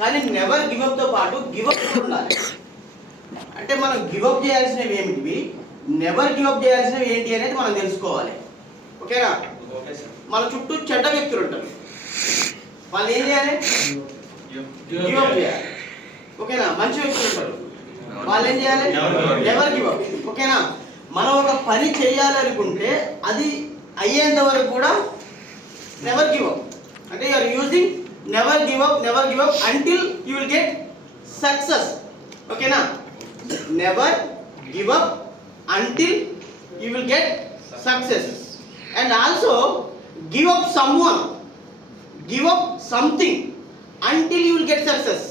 కానీ నెవర్ గివప్తో పాటు గివప్ ఉండాలి. అంటే మనం గివప్ చేయాల్సినవి ఏమిటివి, నెవర్ గివప్ చేయాల్సినవి ఏంటి అనేది మనం తెలుసుకోవాలి. ఓకేనా? మన చుట్టూ చెడ్డ వ్యక్తులు ఉంటారు, వాళ్ళు ఏం చేయాలి? గివప్ చేయాలి. ఓకేనా? మంచి వ్యక్తులు ఉంటారు, వాళ్ళు ఏం చేయాలి? Never give up. ఓకేనా? మనం ఒక పని చేయాలి అనుకుంటే అది అయ్యేంత వరకు కూడా నెవర్ గివప్. అంటే you are using never give up until you will get success. ఓకేనా? Never give up until you will get success. And also give up someone, give up something until you will get success.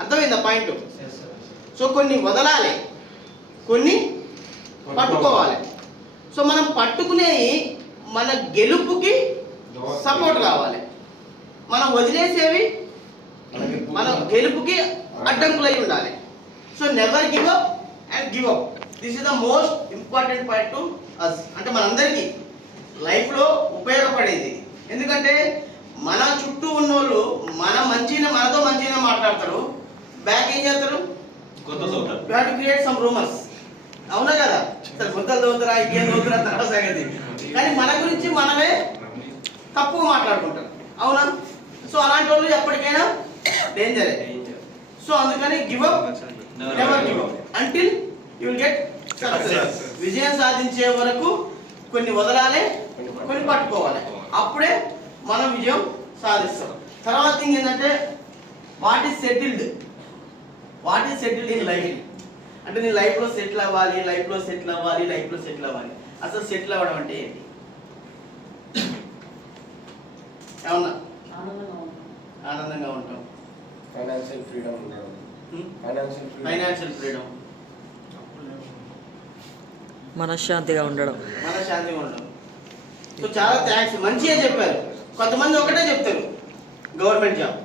అర్థమైందా point? So కొన్ని వదలాలి, కొన్ని పట్టుకోవాలి. So మనం పట్టుకునే మన గెలుపుకి సపోర్ట్ కావాలి, మనం వదిలేసేవి మన గెలుపుకి అడ్డంకులై ఉండాలి. So never give up and give up, this is the most important point to us. అంటే మనందరికీ లైఫ్లో ఉపయోగపడేది. ఎందుకంటే మన చుట్టూ ఉన్నోళ్ళు మనతో మంచిగా మాట్లాడతారు, బ్యాక్ ఏం చేస్తారు? Create some rumours. అవునా కదా? సరే గుంతలు తవ్వుతారా, ఇంకేం తవ్వుతారా తర్వాత సంగతి, కానీ మన గురించి మనమే తప్పుగా మాట్లాడుకుంటారు. అవునా? సో అలాంటి వాళ్ళు ఎప్పటికైనా డేంజరే. సో అందుకని give up, never give up until you will get success. విజయం సాధించే వరకు కొన్ని వదలాలి, కొన్ని పట్టుకోవాలి, అప్పుడే మనం విజయం సాధిస్తాం. తర్వాత థింగ్ ఏంటంటే what is settled in life. అంటే నీ లైఫ్లో సెటిల్ అవ్వాలి. అసలు సెటిల్ అవ్వడం అంటే ఏంటి? ఏమన్నా ఆనందంగా ఉంటాం, ఫైనాన్షియల్ ఫ్రీడమ్, మనశ్శాంతిగా ఉండడం. సో చాలా థ్యాంక్స్, మంచిగా చెప్పారు. కొంతమంది ఒకటే చెప్తారు గవర్నమెంట్ జాబ్.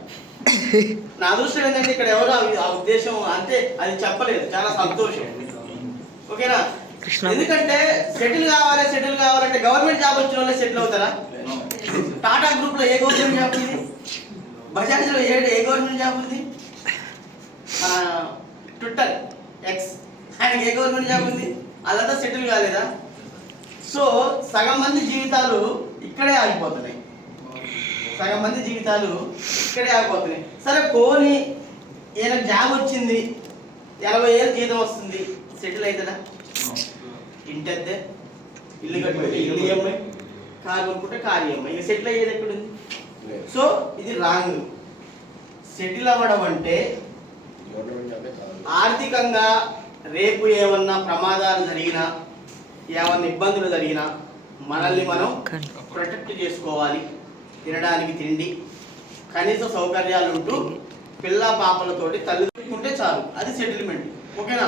నా అదృష్టం ఏంటంటే ఇక్కడ ఎవరు ఆ ఉద్దేశం అంటే అది చెప్పలేదు, చాలా సంతోషం. ఓకేనా? ఎందుకంటే సెటిల్ కావాలంటే గవర్నమెంట్ జాబ్ వచ్చిన వాళ్ళే సెటిల్ అవుతారా? టాటా గ్రూప్ లో ఏ గవర్నమెంట్ జాబ్ ఉంది? బజాజ్ లో ఏ గవర్నమెంట్ జాబ్ ఉంది? ట్విట్టర్ ఎక్స్ ఆయనకి ఏ గవర్నమెంట్ జాబ్ ఉంది? అదంతా సెటిల్ కాలేదా? సో సగం మంది జీవితాలు ఇక్కడే ఆగిపోతున్నాయి. సరే పోనీ ఈయనకు జాబ్ వచ్చింది, 80,000 జీతం వస్తుంది, సెటిల్ అవుతుందా? ఇంటద్దే, ఇల్లు కట్టుకుంటే ఇల్లు ఈఎంఐ, కారు కొనుక్కుంటే కారు ఈఎంఐ, ఇక సెటిల్ అయ్యేది ఎక్కడుంది? సో ఇది రాంగ్. సెటిల్ అవ్వడం అంటే ఆర్థికంగా రేపు ఏమన్నా ప్రమాదాలు జరిగినా, ఏమన్నా ఇబ్బందులు జరిగినా మనల్ని మనం ప్రొటెక్ట్ చేసుకోవాలి. తినడానికి తిండి, కనీస సౌకర్యాలు ఉంటూ పిల్ల పాపలతోటి తల్లిదండ్రులుంటే చాలు, అది సెటిల్మెంట్. ఓకేనా?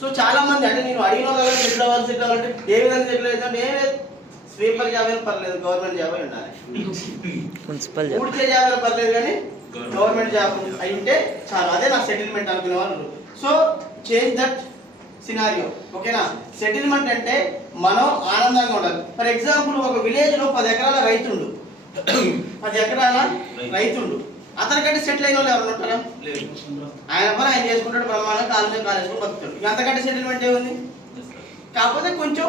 సో చాలా మంది అంటే నేను అడిగిన వాళ్ళు సెటిల్ అవ్వాలంటే ఏ విధంగా సెటిల్ అవుతుందంటే ఏం లేదు, స్వీపర్ జాబ్ అయినా పర్లేదు, గవర్నమెంట్ జాబ్ అయి ఉండాలి. ఊడ్చే జాబ్ అయినా పర్లేదు కానీ గవర్నమెంట్ జాబ్ అయి ఉంటే చాలు, అదే నా సెటిల్మెంట్ అనుకునే వాళ్ళు. So change that scenario. ఓకేనా? సెటిల్మెంట్ అంటే మనం ఆనందంగా ఉండాలి. ఫర్ ఎగ్జాంపుల్ ఒక విలేజ్ లో 10 ఎకరాల రైతుండు, అతనికంటే సెటిల్ అయిన వాళ్ళు ఎవరు ఉంటారా? ఆయన పని ఆయన చేసుకుంటాడు, బ్రహ్మాండంగా కాలు మీద కాలేసుకుని బతుకుతాడు. అంతకంటే సెటిల్మెంట్ ఏముంది? కాకపోతే కొంచెం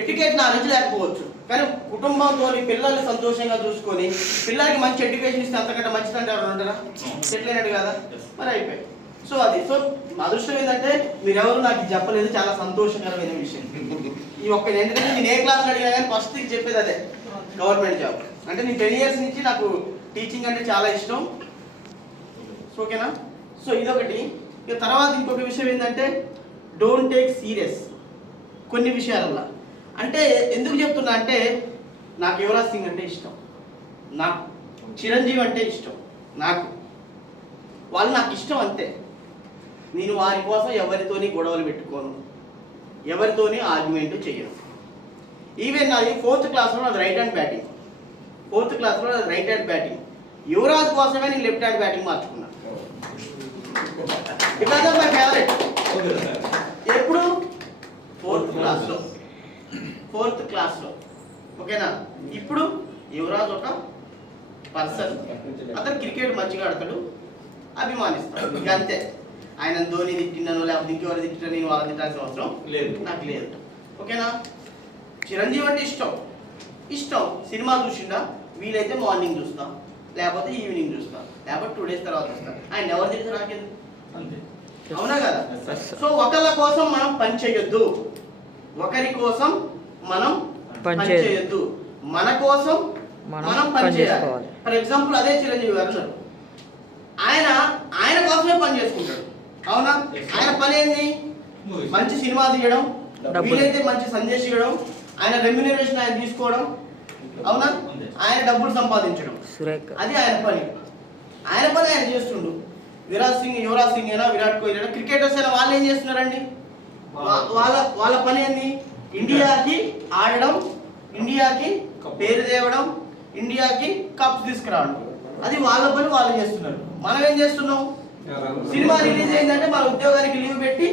ఎడ్యుకేషన్ నాలెడ్జ్ లేకపోవచ్చు, కానీ కుటుంబంతో పిల్లల్ని సంతోషంగా చూసుకొని పిల్లలకి మంచి ఎడ్యుకేషన్ ఇస్తే అంతకంటే మంచిదంటే ఎవరు ఉంటారా? సెటిల్ అయినట్టు కదా, మరి అయిపోయి. సో అది. సో మా అదృష్టం ఏంటంటే మీరెవరు నాకు చెప్పలేదు, చాలా సంతోషకరమైన విషయం. ఈ ఒక్క ఎందుకంటే నేను ఏ క్లాస్ అడిగినా కానీ ఫస్ట్ చెప్పేది అదే, గవర్నమెంట్ జాబ్. అంటే నేను 10 years నుంచి నాకు టీచింగ్ అంటే చాలా ఇష్టం. ఓకేనా? సో ఇదొకటి. ఇక తర్వాత ఇంకొక విషయం ఏంటంటే డోంట్ టేక్ సీరియస్ కొన్ని విషయాలల్లో. అంటే ఎందుకు చెప్తున్నా అంటే నాకు యువరాజ్ సింగ్ అంటే ఇష్టం, నాకు చిరంజీవి అంటే ఇష్టం, వాళ్ళు నాకు ఇష్టం అంతే. నేను వారి కోసం ఎవరితోని గొడవలు పెట్టుకోను, ఎవరితోని ఆర్గ్యుమెంట్ చేయను. ఈవెన్ నాది 4th క్లాస్లో నాది రైట్ హ్యాండ్ బ్యాటింగ్. యువరాజ్ కోసమే నేను లెఫ్ట్ హ్యాండ్ బ్యాటింగ్ మార్చుకున్నాను. Because of my favourite. ఎప్పుడు? 4th క్లాస్లో. ఓకేనా? ఇప్పుడు యువరాజ్ ఒక పర్సన్, అతను క్రికెట్ మంచిగా ఆడతాడు, అభిమానిస్తాడు, ఇక అంతే. ఆయన ధోని తిట్టిండను లేకపోతే ఇంకెవరు తిట్టినా నేను వాళ్ళని తిట్టాల్సిన అవసరం లేదు. నాకు లేదు. ఓకేనా? చిరంజీవి అంటే ఇష్టం సినిమా చూసిండా, వీలైతే మార్నింగ్ చూస్తా, లేకపోతే ఈవినింగ్ చూస్తా, లేకపోతే 2 days తర్వాత చూస్తా. ఆయన ఎవరు తిడితే నాకెందుకు? అంతే. అవునా కదా? సో ఒకళ్ళ కోసం మనం పని చేయొద్దు, ఒకరి కోసం మనం పని చేయొద్దు, మన కోసం మనం పని చేయాలి. ఫర్ ఎగ్జాంపుల్ అదే చిరంజీవి గారు ఉన్నారు, ఆయన కోసమే పని చేసుకుంటాడు. అవునా? ఆయన పని ఏంది? మంచి సినిమా తీయడం, వీలైతే మంచి సందేశం ఇవ్వడం, ఆయన రెమ్యునరేషన్ ఆయన తీసుకోవడం, అవునా? ఆయన డబ్బులు సంపాదించడం, అది ఆయన పని. ఆయన చేస్తుండు. యువరాజ్ సింగ్ అయినా, విరాట్ కోహ్లీ అయినా, క్రికెటర్స్ అయినా వాళ్ళు ఏం చేస్తున్నారండి? వాళ్ళ పని ఏంది? ఇండియాకి ఆడడం, ఇండియాకి పేరు తేవడం, ఇండియాకి కప్స్ తీసుకురావడం, అది వాళ్ళ పని వాళ్ళు చేస్తున్నారు. మనం ఏం చేస్తున్నాం? సినిమా రిలీజ్ అయిందంటే మన ఉద్యోగానికి లీవ్ పెట్టి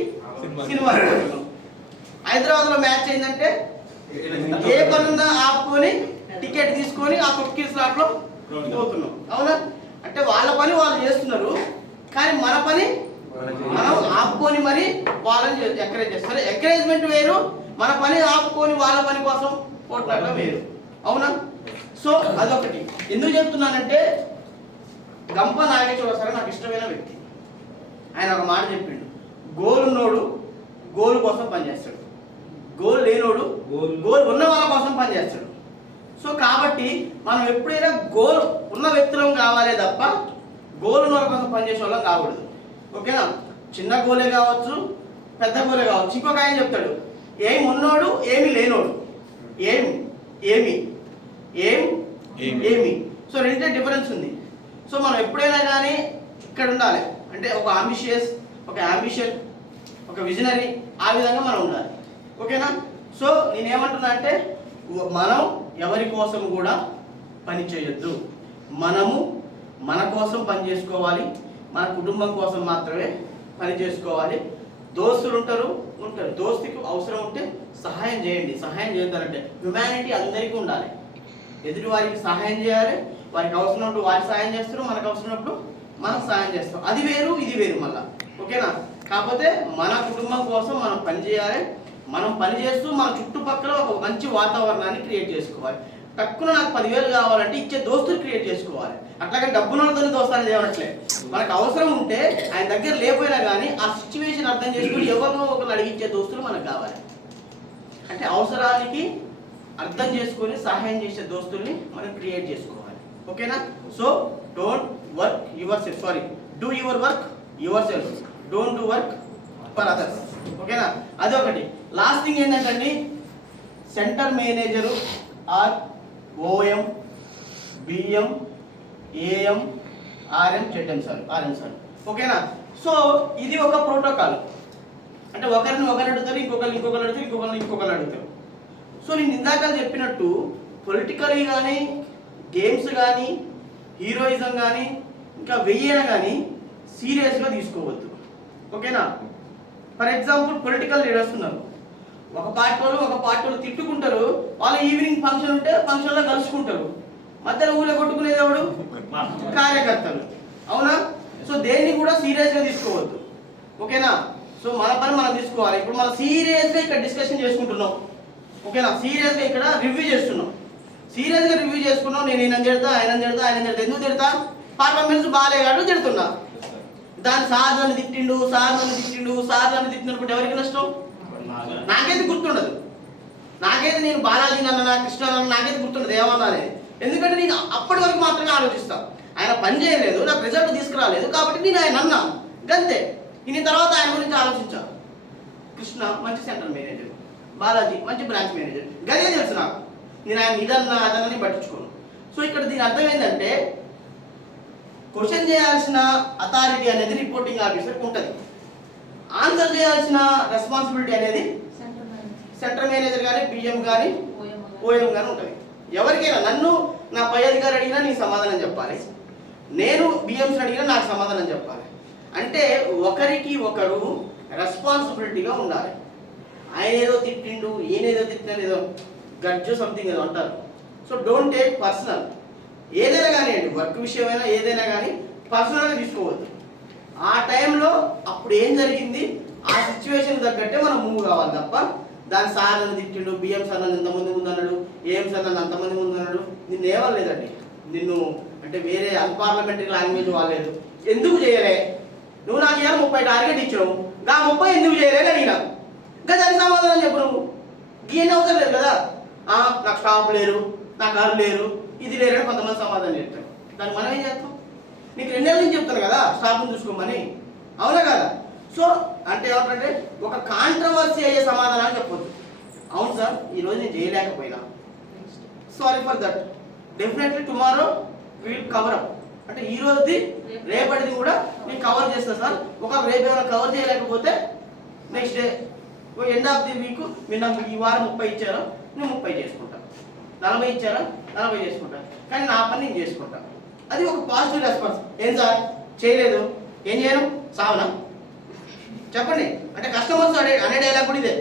సినిమా చూస్తున్నాం. హైదరాబాద్ లో మ్యాచ్ అయిందంటే ఏ పనుందా ఆపుకొని టికెట్ తీసుకొని ఆ తొక్కి స్లాట్ లో పోతున్నాం. అవునా? అంటే వాళ్ళ పని వాళ్ళు చేస్తున్నారు, కానీ మన పని మనం ఆపుకొని మరి వాళ్ళని ఎంకరేజ్ చేస్తారు. ఎంకరేజ్మెంట్ వేరు, మన పని ఆపుకొని వాళ్ళ పని కోసం పోట్లాడడం వేరు. అవునా? సో అదొకటి. ఎందుకు చెప్తున్నానంటే, గంప నాగేశ్వర సార్ నాకు ఇష్టమైన వ్యక్తి. ఆయన ఒక మాట చెప్పిండు, గోల్ ఉన్నోడు గోల్ కోసం పనిచేస్తాడు, గోల్ లేనోడు గోల్ ఉన్న వాళ్ళ కోసం పనిచేస్తాడు. సో కాబట్టి మనం ఎప్పుడైనా గోల్ ఉన్న వ్యక్తులం కావాలే తప్ప గోల్ ఉన్న వాళ్ళ కోసం పనిచేసే వాళ్ళం కాకూడదు. ఓకేనా? చిన్న గోలే కావచ్చు, పెద్ద గోలే కావచ్చు. ఇంకొక ఆయన చెప్తాడు, ఏం ఉన్నోడు ఏమి లేనోడు, ఏమి. సో రెండే డిఫరెన్స్ ఉంది. సో మనం ఎప్పుడైనా కానీ ఇక్కడ ఉండాలి, అంటే ఒక అంబిషియస్, ఒక అంబిషన్, ఒక విజనరీ, ఆ విధంగా మనం ఉండాలి. ఓకేనా? సో నేనేమంటున్నా అంటే, మనం ఎవరి కోసం కూడా పని చేయొద్దు, మనము మన కోసం పని చేసుకోవాలి, మన కుటుంబం కోసం మాత్రమే పని చేసుకోవాలి. దోస్తులు ఉంటారు, దోస్తుకి అవసరం ఉంటే సహాయం చేయండి, సహాయం చేద్దారంటే హ్యుమానిటీ అందరికీ ఉండాలి. ఎదుటి వారికి సహాయం చేయాలి, వారికి అవసరం ఉన్నప్పుడు వారికి సహాయం చేస్తారు, మనకు అవసరం ఉన్నప్పుడు మనం సహాయం చేస్తాం. అది వేరు, ఇది వేరు మళ్ళా. ఓకేనా? కాకపోతే మన కుటుంబం కోసం మనం పని చేయాలి. మనం పని చేస్తూ మన చుట్టుపక్కల ఒక మంచి వాతావరణాన్ని క్రియేట్ చేసుకోవాలి. తక్కువ నాకు 10,000 కావాలంటే ఇచ్చే దోస్తులు క్రియేట్ చేసుకోవాలి. అట్లాగే డబ్బులతో దోస్తాను చేయట్లేదు. మనకు అవసరం ఉంటే ఆయన దగ్గర లేకపోయినా కానీ ఆ సిచ్యువేషన్ అర్థం చేసుకుని ఎవరినో ఒకరు అడిగించే దోస్తులు మనకు కావాలి. అంటే అవసరానికి అర్థం చేసుకొని సహాయం చేసే దోస్తుల్ని మనం క్రియేట్ చేసుకోవాలి. ఓకేనా? So don't work yourself, do your work yourself, don't do work for others. ఓకేనా? అదొకటి. లాస్ట్ థింగ్ ఏంటంటే, centre manager or OM, BM, AM, RM, ZM sir, RM sir. ఓకేనా? సో ఇది ఒక ప్రోటోకాల్. అంటే ఒకరిని అడుగుతారు, ఇంకొకరు అడుగుతారు. సో నేను ఇందాక చెప్పినట్టు పొలిటికలీ కానీ, గేమ్స్ కానీ, హీరోయిజం కానీ, ఇంకా వెయ్యైనా కానీ సీరియస్గా తీసుకోవద్దు. ఓకేనా? ఫర్ ఎగ్జాంపుల్ పొలిటికల్ లీడర్స్ ఉన్నారు, ఒక పార్టీ వాళ్ళు తిట్టుకుంటారు, వాళ్ళు ఈవినింగ్ ఫంక్షన్ ఉంటే ఫంక్షన్లో కలుసుకుంటారు, మధ్యలో ఊళ్ళో కొట్టుకునేది ఎవడు? కార్యకర్తలు. అవునా? సో దేన్ని కూడా సీరియస్గా తీసుకోవద్దు. ఓకేనా? సో మన పని మనం తీసుకోవాలి. ఇప్పుడు మనం సీరియస్గా ఇక్కడ డిస్కషన్ చేసుకుంటున్నాం. ఓకేనా? సీరియస్గా ఇక్కడ రివ్యూ చేస్తున్నాం. సీరియస్గా రివ్యూ చేసుకున్నాం. నేను ఆయన తిడతా. ఎందుకు తిడతా? పర్ఫార్మెన్స్ బాగాలేగాడు తిడుతున్నా. దాని సార్ నన్ను తిట్టిండు అనుకుంటే ఎవరికి నష్టం? నాకైతే గుర్తుండదు. నాకైతే నేను బాలాజీ అన్న, కృష్ణ అన్న, నాకైతే గుర్తుండదు ఏమన్నా అనేది. ఎందుకంటే నేను అప్పటి వరకు మాత్రమే ఆలోచిస్తాను. ఆయన పని చేయలేదు, నాకు రిజల్ట్ తీసుకురాలేదు, కాబట్టి నేను ఆయన అన్నా గంతే. దీని తర్వాత ఆయన గురించి ఆలోచించా. కృష్ణ మంచి సెంట్రల్ మేనేజర్, బాలాజీ మంచి బ్రాంచ్ మేనేజర్, గదే తెలుసు నాకు. నేను ఆయన ఇదన్నా అదన్నని పట్టించుకోను. సో ఇక్కడ దీని అర్థం ఏంటంటే, క్వశ్చన్ చేయాల్సిన అథారిటీ అనేది రిపోర్టింగ్ ఆఫీసర్కి ఉంటుంది, ఆన్సర్ చేయాల్సిన రెస్పాన్సిబిలిటీ అనేది సెంట్రల్ మేనేజర్ కానీ, బిఎం కానీ, ఓఎం కానీ ఉంటుంది. ఎవరికైనా నన్ను నా పై అధికారి అడిగినా నీకు సమాధానం చెప్పాలి, నేను బిఎంస్ అడిగినా నాకు సమాధానం చెప్పాలి. అంటే ఒకరికి ఒకరు రెస్పాన్సిబిలిటీగా ఉండాలి. ఆయన ఏదో తిట్టిండు, ఈయనేదో తిట్టిన ఏదో గడ్జు సంథింగ్ ఏదో అంటారు. So don't take personal. ఏదైనా కానివ్వండి, వర్క్ విషయమైనా ఏదైనా కానీ పర్సనల్గా తీసుకోవద్దు. ఆ టైంలో అప్పుడు ఏం జరిగింది, ఆ సిచ్యువేషన్ తగ్గట్టే మనం మూవ్ కావాలి తప్ప దాని సార్ నన్ను తిట్టిండు, బిఎం సార్ నన్ను ఎంతమంది ముందు అన్నాడు, ఏఎం సార్ నన్ను అంతమంది ముందు అన్నాడు, నిన్ను ఏమలేదండి. నిన్ను అంటే వేరే అన్పార్లమెంటరీ లాంగ్వేజ్ వాడలేదు. ఎందుకు చేయలే నువ్వు? నాకు ఇవాళ 30 టార్గెట్ ఇచ్చినావు, నా 30 ఎందుకు చేయలేని అడిగినా, ఇంకా దానికి సమాధానం చెప్పు. నువ్వు ఏం అవసరం లేదు కదా. నాకు స్టాఫ్ లేరు, నాకు అరు లేరు, ఇది లేరని కొంతమంది సమాధానం చెప్తారు. దాన్ని మనం ఏం చేస్తాం? నీకు 2 నెలల నుంచి చెప్తాను కదా స్టాఫ్ని చూసుకోమని, అవునా కదా? సో అంటే ఏమంటే ఒక కాంట్రవర్సీ అయ్యే సమాధానాన్ని చెప్పొద్దు. అవును సార్ ఈరోజు నేను చేయలేకపోయినా, sorry for that, definitely tomorrow will cover up. అంటే ఈ రోజుది రేపటిది కూడా నేను కవర్ చేస్తాను సార్. ఒకవేళ రేపు ఏమైనా కవర్ చేయలేకపోతే next day end of the week మీరు నాకు ఈ వారం 30 ఇచ్చారో నేను 30 చేసుకుంటాను, 40 ఇచ్చారా 40 చేసుకుంటాను, కానీ నా పని నేను చేసుకుంటాను. అది ఒక పాజిటివ్ రెస్పాన్స్. ఏం సార్ చేయలేదు, ఏం చేయను, సావనా చెప్పండి. అంటే కస్టమర్స్ అనే డైలాగ్ కూడా ఇదే,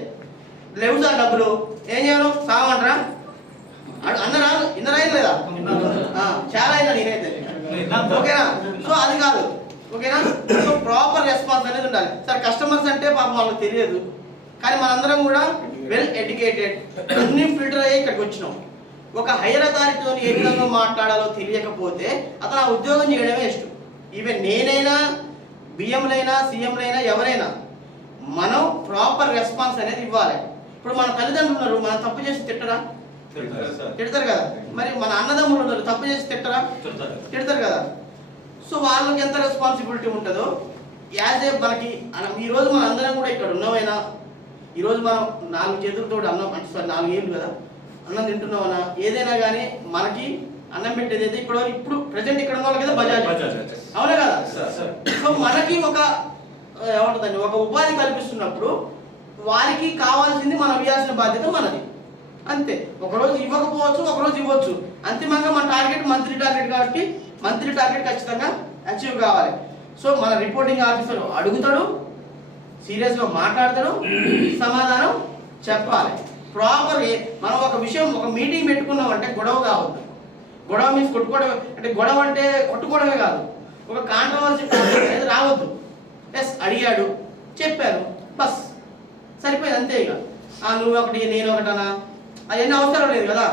లేవు సార్ డబ్బులు, ఏం చేయను, సావమంటారా అన్నరా? ఇన్నరా లేదా? చాలా అయినా నేనైతే, ఓకేనా? సో అది కాదు, ఓకేనా? సో ప్రాపర్ రెస్పాన్స్ అనేది ఉండాలి సార్. కస్టమర్స్ అంటే పాపం వాళ్ళకి తెలియదు, కానీ మనందరం కూడా వెల్ ఎడ్యుకేటెడ్, అన్ని ఫిల్టర్ అయ్యి ఇక్కడికి వచ్చినాం. ఒక హైయర్ అథారిటీతో ఏ విధంగా మాట్లాడాలో తెలియకపోతే అతను ఆ ఉద్యోగం చేయడమే ఇష్టం. ఈవెన్ నేనైనా, బిఎంలైనా, సీఎంలైనా, ఎవరైనా మనం ప్రాపర్ రెస్పాన్స్ అనేది ఇవ్వాలి. ఇప్పుడు మన తల్లిదండ్రులు ఉన్నారు, మనం తప్పు చేసి తిట్టరా? తిడతారు కదా. మరి మన అన్నదమ్ములు ఉన్నారు, తప్పు చేసి తిట్టరా? తిడతారు కదా. సో వాళ్ళకి ఎంత రెస్పాన్సిబిలిటీ ఉంటుందో యాజ్ ఏ మనకి ఈరోజు మన అందరం కూడా ఇక్కడ ఉన్నవైనా, ఈరోజు మనం 4 చేతులతో అన్నం అంటే సార్ 4 ఏళ్ళు కదా అన్నం తింటున్నామన్నా, ఏదైనా కానీ మనకి అన్నం పెట్టేది అయితే ఇప్పుడు ప్రజెంట్ ఇక్కడ ఉన్న వాళ్ళకి కదా బజాజ్, అవునా కదా? సో మనకి ఒక ఏమంటుందండి, ఒక ఉపాధి కల్పిస్తున్నప్పుడు వారికి కావాల్సింది మనం ఇవ్వాల్సిన బాధ్యత మనది, అంతే. ఒకరోజు ఇవ్వకపోవచ్చు, ఒకరోజు ఇవ్వచ్చు. అంతిమంగా మన టార్గెట్ మంత్లీ టార్గెట్ కాబట్టి మంత్లీ టార్గెట్ ఖచ్చితంగా అచీవ్ కావాలి. సో మన రిపోర్టింగ్ ఆఫీసర్ అడుగుతాడు, సీరియస్గా మాట్లాడతాడు, సమాధానం చెప్పాలి. ప్రాపర్ మనం ఒక విషయం, ఒక మీటింగ్ పెట్టుకున్నాం అంటే గొడవ కావద్దు. గొడవ మీన్స్ కొట్టుకోవడం, అంటే గొడవ అంటే కొట్టుకోవడమే కాదు, ఒక కాంట్రవర్సీ అనేది రావద్దు. ఎస్ అడిగాడు, చెప్పారు, బస్ సరిపోయింది, అంతే. ఇక నువ్వు ఒకటి నేను ఒకటనా అవన్నీ అవసరం లేదు కదా.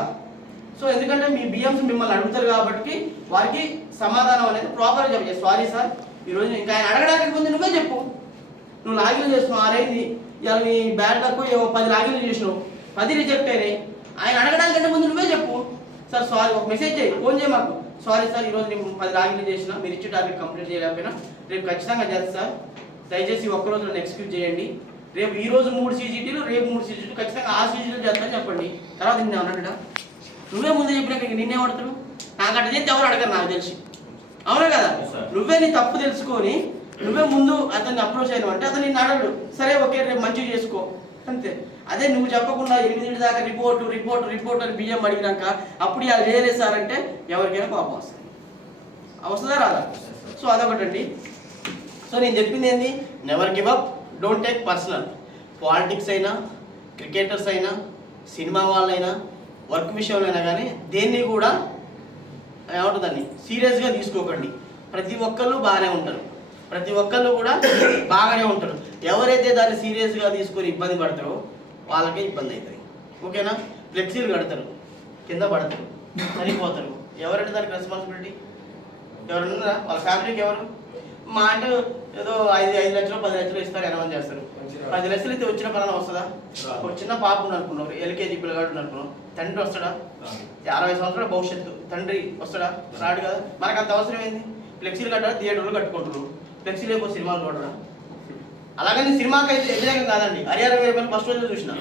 సో ఎందుకంటే మీ బిఎంస్ మిమ్మల్ని అడుగుతారు కాబట్టి వారికి సమాధానం అనేది ప్రాపర్గా చెప్పాలి. సారీ సార్ ఈరోజు ఇంకా ఆయన అడగడానికి ముందు నువ్వే చెప్పు. నువ్వు లాగిన్లు చేస్తున్నావు, అరేంది ఇవాళ నీ బ్యాడ్ లక్ 10 లాగిన్లు చేసినావు, 10 రిజెక్ట్ అయినాయి. ఆయన అడగడానికంటే ముందు నువ్వే చెప్పు. సార్ సారీ, ఒక మెసేజ్ చేయి, ఫోన్ చేయి మాకు, సారీ సార్ ఈరోజు నేను 10 లాగిన్లు చేసిన, మీరు ఇచ్చే టార్గెట్ కంప్లీట్ చేయలేకపోయినా రేపు ఖచ్చితంగా చేస్తా సార్, దయచేసి ఒక్కరోజు నన్ను ఎక్స్క్యూజ్ చేయండి. రేపు ఈరోజు 3 సీజీటీలు, రేపు 3 సీజీటీలు, ఖచ్చితంగా ఆ సీజీలు చేస్తాను చెప్పండి. తర్వాత నిన్నే అన్నట్టుగా నువ్వే ముందే చెప్పినాక ఇంక నిన్నే పడతాడు. నాకు అట్లా చేస్తే ఎవరు అడగరు నాకు తెలిసి, అవునా కదా? నువ్వే నీ తప్పు తెలుసుకొని నువ్వే ముందు అతన్ని అప్రోచ్ అయినావు అంటే అతను నిన్ను అడగడు, సరే ఓకే రేపు మంచిగా చేసుకో, అంతే. అదే నువ్వు చెప్పకుండా 8 దాకా రిపోర్ట్ అని బియ్యం అడిగినాక అప్పుడు ఇలా చేయలేదు సార్ అంటే ఎవరికైనా కోపం వస్తుంది, వస్తుందా రాదా? సో అదొకటండి. సో నేను చెప్పింది ఏంది, never give up, don't take personal. Politics అయినా, క్రికెటర్స్ అయినా, సినిమా వాళ్ళైనా, వర్క్ విషయంలో కానీ దేన్ని కూడా ఏమంటుందని సీరియస్గా తీసుకోకండి. ప్రతి ఒక్కళ్ళు బాగానే ఉంటారు, ప్రతి ఒక్కళ్ళు కూడా బాగానే ఉంటారు. ఎవరైతే దాన్ని సీరియస్గా తీసుకొని ఇబ్బంది పడతారో వాళ్ళకే ఇబ్బంది అవుతుంది, ఓకేనా? ఫ్లెక్సీలు కడతారు, కింద పడతారు, చనిపోతారు. ఎవరంటే దానికి రెస్పాన్సిబిలిటీ? ఎవరన్నా వాళ్ళ ఫ్యామిలీకి ఎవరు? మా అంటే ఏదో 5 లక్షలు 10 లక్షలు ఇస్తారు, అనౌన్స్ చేస్తారు. 10 లక్షలు అయితే వచ్చిన పలానా వస్తుందా? ఒక చిన్న పాప అనుకున్నావు, ఎల్కేజీ పిల్లగాడు అనుకున్నావు, తండ్రి వస్తాడా? 60 సంవత్సరాల భవిష్యత్తు, తండ్రి వస్తాడా? రాడు కదా. మనకు అంత అవసరం ఏంది? ఫ్లెక్సీలు కట్టాలి, థియేటర్లు కట్టుకుంటారు, ఫ్లెక్సీలు అయిపో సినిమాలు చూడరా. అలాగని సినిమాకి అయితే వ్యతిరేకం కాదండి, హరిహర వీరప్పని ఫస్ట్ రోజు చూసిన,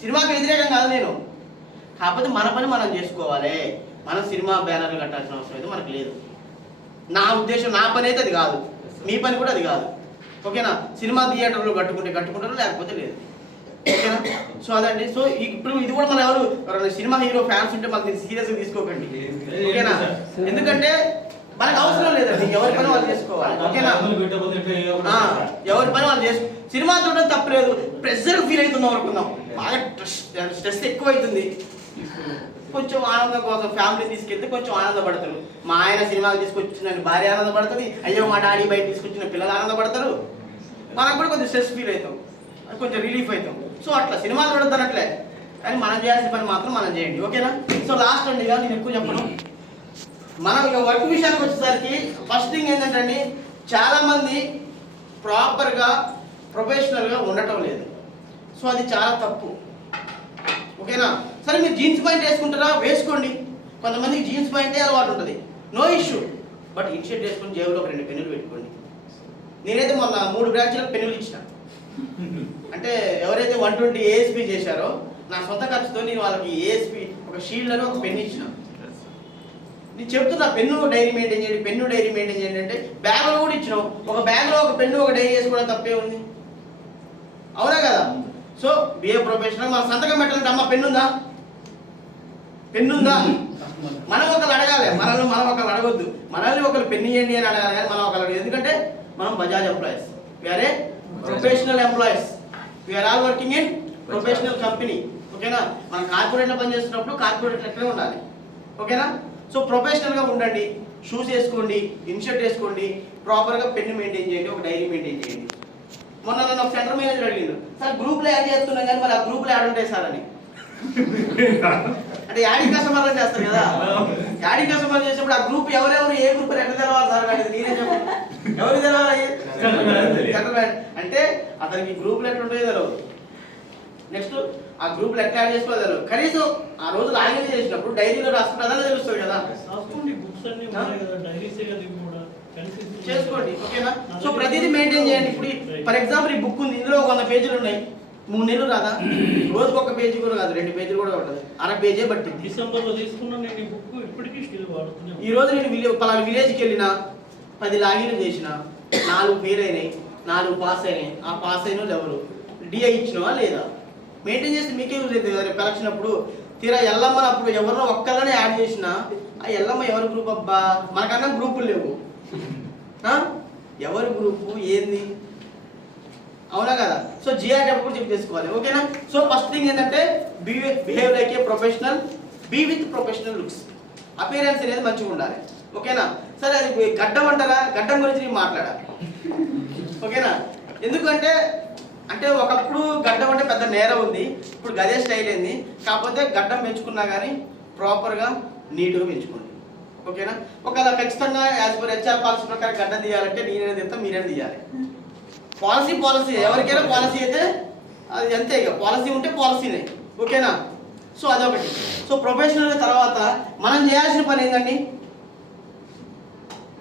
సినిమాకి వ్యతిరేకం కాదు నేను. కాకపోతే మన పని మనం చేసుకోవాలి. మనం సినిమా బ్యానర్లు కట్టాల్సిన అవసరం అయితే మనకు లేదు. నా ఉద్దేశం, నా పని అయితే అది కాదు, మీ పని కూడా అది కాదు, ఓకేనా? సినిమా థియేటర్లు కట్టుకుంటారు, లేకపోతే లేదు, ఓకేనా? సో అదండి. సో ఇప్పుడు ఇది కూడా మన ఎవరు సినిమా హీరో ఫ్యాన్స్ ఉంటే మనకి సీరియస్గా తీసుకోకండి, ఓకేనా? ఎందుకంటే మనకు అవసరం లేదండి, ఎవరి పని వాళ్ళు చేసుకోవాలి, ఓకేనా? ఎవరి పని వాళ్ళు చేసుకో. సినిమా చూడడం తప్పలేదు, ప్రెషర్ ఫీల్ అవుతున్నాం అనుకుందాం, బాగా స్ట్రెస్ ఎక్కువ అవుతుంది, కొంచెం ఆనందం కోసం ఫ్యామిలీ తీసుకెళ్తే కొంచెం ఆనందపడతారు. మా ఆయన సినిమాకి తీసుకొచ్చిన భార్య ఆనందపడుతుంది, అయ్యో మా డాడీ బయట తీసుకొచ్చిన పిల్లలు ఆనందపడతారు, మనకు కూడా కొంచెం స్ట్రెస్ ఫీల్ అవుతాం, కొంచెం రిలీఫ్ అవుతాం. సో అట్లా సినిమాలు చూడద్దనట్లే, కానీ మనం చేయాల్సిన పని మాత్రం మనం చేయండి. ఓకేనా? సో లాస్ట్ అండి, ఇక నేను ఎక్కువ చెప్పను. మనం ఇక వర్క్ విషయానికి వచ్చేసరికి ఫస్ట్ థింగ్ ఏంటంటే అండి, చాలామంది ప్రాపర్గా ప్రొఫెషనల్గా ఉండటం లేదు. సో అది చాలా తప్పు. ఓకేనా? సరే మీరు జీన్స్ ప్యాంట్ వేసుకుంటారా, వేసుకోండి. కొంతమందికి జీన్స్ ప్యాంటే అలవాటు ఉంటుంది, నో ఇష్యూ. బట్ ఇన్షర్ట్ వేసుకొని జేబులో ఒక 2 పెన్నులు పెట్టుకోండి. నేనైతే మొన్న 3 బ్రాంచ్లకు పెన్నులు ఇచ్చిన. అంటే ఎవరైతే 120 ASP చేశారో నా సొంత ఖర్చుతో నేను వాళ్ళకి ASP ఒక షీల్డ్ అని ఒక పెన్ను ఇచ్చిన. నేను చెప్తున్నా, పెన్ను డైరీ మెయింటైన్ చేయండి, పెన్ను డైరీ మెయింటైన్ చేయండి అంటే బ్యాగ్లో కూడా ఇచ్చినాం. ఒక బ్యాగ్లో ఒక పెన్ను ఒక డైరీ వేసుకోవడం తప్పే ఉంది, అవునా కదా? So be a professional. మన సంతకం పెట్టాలంటే అమ్మ పెన్నుందా, పెన్నుందా? మనం ఒకరు అడగాలి, మనం ఒకరు అడగొద్దు. మనల్ని ఒకరు పెన్ను ఇవ్వండి అని అడగాలి, కానీ మనం ఒకరు అడగదు. ఎందుకంటే మనం Bajaj employees, we are a professional employees, we are all working in professional company. ఓకేనా? మనం కార్పొరేట్లో పనిచేస్తున్నప్పుడు కార్పొరేట్ లెక్కనే ఉండాలి. ఓకేనా? సో ప్రొఫెషనల్గా ఉండండి, షూస్ వేసుకోండి, ఇన్షర్ట్ వేసుకోండి, ప్రాపర్గా పెన్ను మెయింటైన్ చేయండి, ఒక డైరీ మెయింటైన్ చేయండి. మొన్న నన్ను ఒక సెంటర్ మేనేజర్ అడిగిండు, సార్ గ్రూప్లో యాడ్ చేస్తున్నాం కానీ మరి ఆ గ్రూప్లో యాడ్ ఉంటాయి సార్ అని. అంటే యాడింగ్ కస్టమర్ చేస్తారు కదా, యాడింగ్ కస్టమర్ చేసినప్పుడు ఆ గ్రూప్ ఎవరెవరు ఏ గ్రూప్ ఎట్లా తెలవాలి సార్ అంటే నేనే చెప్పాను, ఎవరు తెలవాలి అంటే అతనికి గ్రూపులు ఎట్లా ఉంటాయో తెలియదు, నెక్స్ట్ ఆ గ్రూపులు ఎట్లా యాడ్ చేసుకోవాలి తెలియదు. కనీసం ఆ రోజు లాగిన్ చేసినప్పుడు డైరీలో రాసుకుంటే అదే తెలుస్తుంది కదా, చేసుకోండి. ఓకేనా? సో ప్రతిదీ మెయింటైన్ చేయండి. ఇప్పుడు ఫర్ ఎగ్జాంపుల్ ఈ బుక్ ఉంది, ఇందులో 100 పేజీలు ఉన్నాయి, 3 నెలలు రాదా? రోజుకి 1 పేజీ కూడా కాదు, 2 పేజీలు కూడా ఉంటుంది, అర పేజే బట్టి. డిసెంబర్లో తీసుకున్నాను నేను ఈ బుక్, ఇప్పటికీ స్టిల్ వాడుతున్నాను. ఈ రోజు నేను పలానా విలేజ్కి వెళ్ళిన 10 లాగిన్లు చేసిన, 4 ఫెయిల్ అయినాయి, 4 పాస్ అయినాయి. ఆ పాస్ అయిన వాళ్ళు ఎవరు, డిఐ ఇచ్చినవా లేదా? మెయింటైన్ చేస్తే మీకే యూజ్ అవుతుంది కదా కలెక్షన్ అప్పుడు. తీరా ఎల్లమ్మ అప్పుడు ఎవరినో ఒక్కళ్ళనే యాడ్ చేసిన, ఆ ఎల్లమ్మ ఎవరి గ్రూప్ అబ్బా, మనకన్నా గ్రూపులు లేవు, ఎవరి గ్రూపు ఏంది, అవునా కదా? సో జిఆర్ కూడా చెక్ చేసుకోవాలి. ఓకేనా? సో ఫస్ట్ థింగ్ ఏంటంటే behave like a professional, be with professional looks, appearance అనేది మంచిగా ఉండాలి. ఓకేనా? సరే అది గడ్డం అంటారా, గడ్డం గురించి నేను మాట్లాడాలి. ఓకేనా? ఎందుకంటే అంటే ఒకప్పుడు గడ్డం అంటే పెద్ద నేరం ఉంది, ఇప్పుడు గదే స్టైల్ అయింది. కాకపోతే గడ్డం పెంచుకున్నా కానీ ప్రాపర్గా నీట్గా పెంచుకోండి. ఓకేనా? ఒకవేళ ఖచ్చితంగా యాజ్ పర్ హెచ్ఆర్ పాలసీ ప్రకారం గడ్డం తీయాలంటే నేనే తీస్తా, మీరే తీయాలి. పాలసీ ఎవరికైనా పాలసీ అయితే అది అంతే, ఇక పాలసీ ఉంటే పాలసీనే. ఓకేనా? సో అదొకటి. సో ప్రొఫెషనల్ తర్వాత మనం చేయాల్సిన పని ఏంటండి,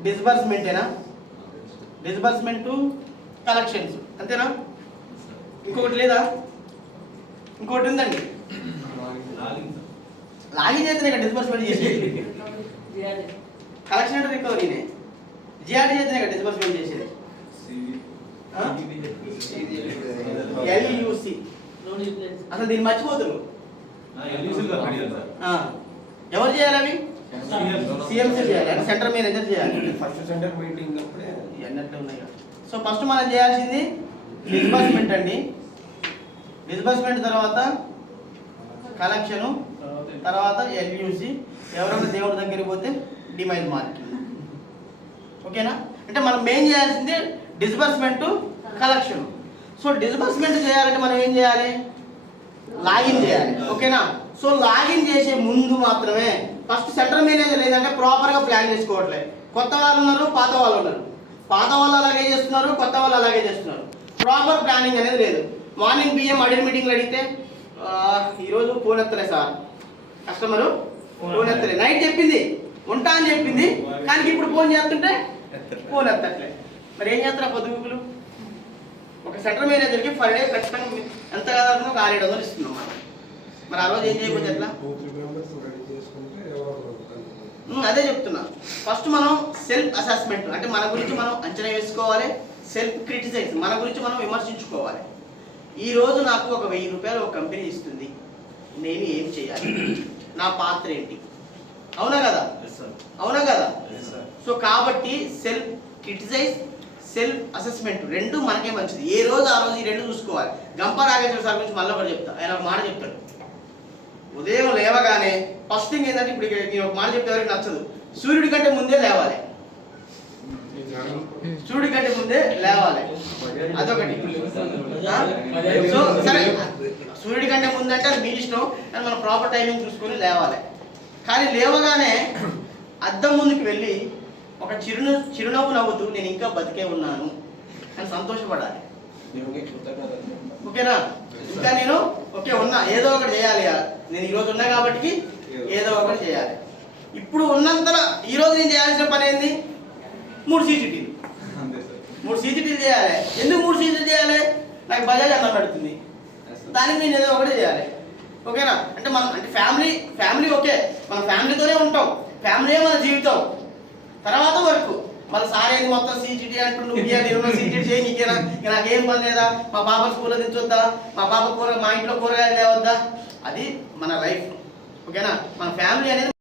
డిస్బర్స్మెంటేనా, డిస్బర్స్మెంటు కలెక్షన్స్, అంతేనా? ఇంకొకటి లేదా? ఇంకొకటి ఉందండి, లాగిన్ చేస్తేనే కదా డిస్బర్స్మెంట్ చేసేది, కలెక్షన్ అంటే రికవరీనే, జిఆర్డీ చేస్తేనే కదా డిస్బర్స్మెంట్ చేసేది. LUC అసలు దీన్ని మర్చిపోతున్నారు. ఎవరు చేయాలి అవి? సిఎంసీ చేయాలి, అంటే సెంటర్ మేనేజర్ చేయాలి. ఫస్ట్ సెంటర్ మీటింగ్ అప్పుడే అన్నట్టు ఉన్నాయి. సో ఫస్ట్ మనం చేయాల్సింది డిస్బర్స్మెంట్ అండి, డిస్బర్స్మెంట్ తర్వాత కలెక్షను, తర్వాత LUC, ఎవరైనా దేవుడి దగ్గరికి పోతే డిమైజ్ మార్కింగ్. ఓకేనా? అంటే మనం మెయిన్ చేయాల్సింది డిస్బర్స్మెంట్, కలెక్షన్. సో డిస్బర్స్మెంట్ చేయాలంటే మనం ఏం చేయాలి, లాగిన్ చేయాలి. ఓకేనా? సో లాగిన్ చేసే ముందు మాత్రమే ఫస్ట్ సెంటర్ మేనేజర్ ఏంటంటే ప్రాపర్గా ప్లాన్ చేసుకోవట్లేదు. కొత్త వాళ్ళు ఉన్నారు, పాత వాళ్ళు ఉన్నారు. పాత వాళ్ళు అలాగే చేస్తున్నారు, కొత్త వాళ్ళు అలాగే చేస్తున్నారు. ప్రాపర్ ప్లానింగ్ అనేది లేదు. మార్నింగ్ బియ్యం అడిట్ మీటింగ్లు అడిగితే ఈరోజు ఫోన్ ఎత్తలే సార్, కస్టమరు ఫోన్ ఎత్తలే, నైట్ చెప్పింది ఉంటా అని చెప్పింది, కానీ ఇప్పుడు ఫోన్ చేస్తుంటే ఫోన్ ఎత్తట్లే. మరి ఏం చేస్తారు పొద్దుగులు? ఒక సెంటర్ మేనేజర్కి పర్ డే ఖచ్చితంగా ఎంత కాదు ఒక 600-700 ఇస్తున్నాం మనం. మరి ఆ రోజు ఏం చేయకపోతే ఎట్లా? అదే చెప్తున్నా. ఫస్ట్ మనం సెల్ఫ్ అసెస్మెంట్, అంటే మన గురించి మనం అంచనా వేసుకోవాలి. సెల్ఫ్ క్రిటిసైజ్, మన గురించి మనం విమర్శించుకోవాలి. ఈరోజు నాకు ఒక 1000 రూపాయలు ఒక కంపెనీ ఇస్తుంది, నేను ఏం చేయాలి, నా పాత్ర ఏంటి, అవునా కదా? అవునా కదా? సో కాబట్టి సెల్ఫ్ క్రిటిసైజ్, సెల్ఫ్ అసెస్మెంట్ రెండు మనకే మంచిది. ఏ రోజు ఆ రోజు ఈ రెండు చూసుకోవాలి. గంప నాగేశ్వర సార్ గురించి మళ్ళీ ఒకటి చెప్తా. ఆయన ఒక మాట చెప్తాడు, ఉదయం లేవగానే ఫస్ట్ థింగ్ ఏంటంటే ఇప్పుడు నేను ఒక మాట చెప్తే ఎవరికి నచ్చదు. సూర్యుడి కంటే ముందే లేవాలి. సూర్యుడి కంటే ముందే లేవాలి, అదొకటి. సో సరే, సూర్యుడి కంటే ముందు అంటే అది మీ ఇష్టం, కానీ మనం ప్రాపర్ టైమింగ్ చూసుకొని లేవాలి. కానీ లేవగానే అద్దం ముందుకు వెళ్ళి ఒక చిరునవ్వు నవ్వుతూ నేను ఇంకా బతికే ఉన్నాను అని సంతోషపడాలి. ఓకేనా? ఇంకా నేను ఓకే ఉన్నా, ఏదో ఒకటి చేయాలి. నేను ఈరోజు ఉన్నా కాబట్టి ఏదో ఒకటి చేయాలి. ఇప్పుడు ఉన్నంతలో ఈరోజు నేను చేయాల్సిన పని ఏంది? 3 CCTVలు. 3 CCTVలు చేయాలి. ఎందుకు 3 CCTVలు చేయాలి? నాకు బజాజ్ అన్నం పెడుతుంది, దానికి నేను ఏదో ఒకటి చేయాలి. ఓకేనా? అంటే మనం అంటే ఫ్యామిలీ ఓకే, మన ఫ్యామిలీతోనే ఉంటాం, ఫ్యామిలీయే మన జీవితం. తర్వాత వరకు మన సార్ ఏంది మొత్తం CCTV అంటూ నువ్వు నేను CCTV చేయి, నీకేనా నాకేం పని లేదా? మా పాప స్కూల్లో దించొద్దా? మా పాప మా ఇంట్లో కూరగాయలు లేవద్దా? అది మన లైఫ్. ఓకేనా? మన ఫ్యామిలీ అనేది